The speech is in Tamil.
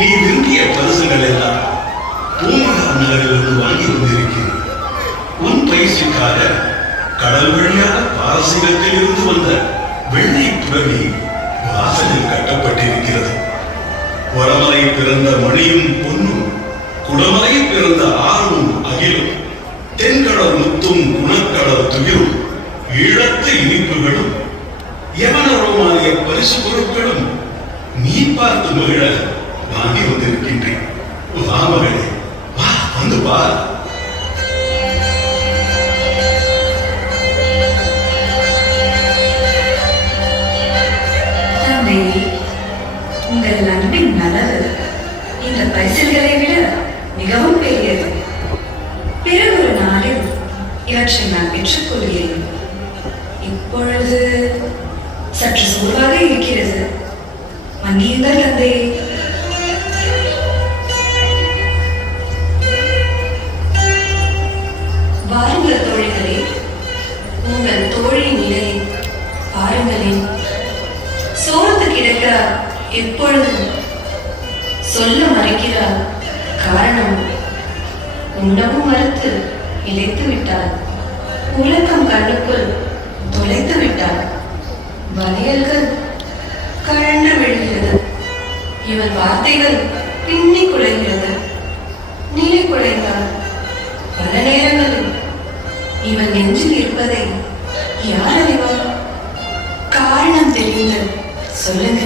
நீ விரும்பிய பரிசுகள் எல்லாம் பூமகாரங்களிலிருந்து வாங்கி வந்திருக்கிறேன் உன் பயிற்சிக்காக கடல் வழியாக பாரசீகத்தில் இருந்து வந்த வெள்ளை புறவி வாசலில் கட்டப்பட்டிருக்கிறது. வரமலை பிறந்த மணியும் பொன்னும் குடமலை பிறந்த ஆறும் அகிலும் தென்கடல் முத்தும் குணக்கடல் துயிரும் ஈழத்து இனிப்புகளும் யவனரோமானிய பரிசு பொருட்களும் நீ பார்த்து மகிழ வாங்கி வந்திருக்கின்றேன் வா வா வந்து வா. உங்கள் அன்பின் நலவு இந்த பரிசல்களை விட மிகவும் பெரியது. பிறகு ஒரு நாளில் இவற்றை நான் பெற்றுக்கொள்கிறேன் இப்பொழுது சற்று சோர்வாக இருக்கிறது. மன்னியுங்கள் தந்தையை. தோழிகளே உங்கள் தோழியின் நிலையை பாருங்களேன். சோர்ந்து கிடக்க எப்பொழுதும். சொல்ல மறைக்கிறார் காரணம் உண்ணவும் மறுத்து இழைத்து விட்டார். உலகம் கண்ணுக்குள் தொலைத்து விட்டார். வளையல்கள் கழன்று விழுகிறது. இவன் வார்த்தைகள் பின்னி குலைகிறது. நிலை குலைந்தார். இவன் நெஞ்சில் இருப்பதை யார் அறிவார் காரணம் தெரியுங்கள். சொல்லுங்க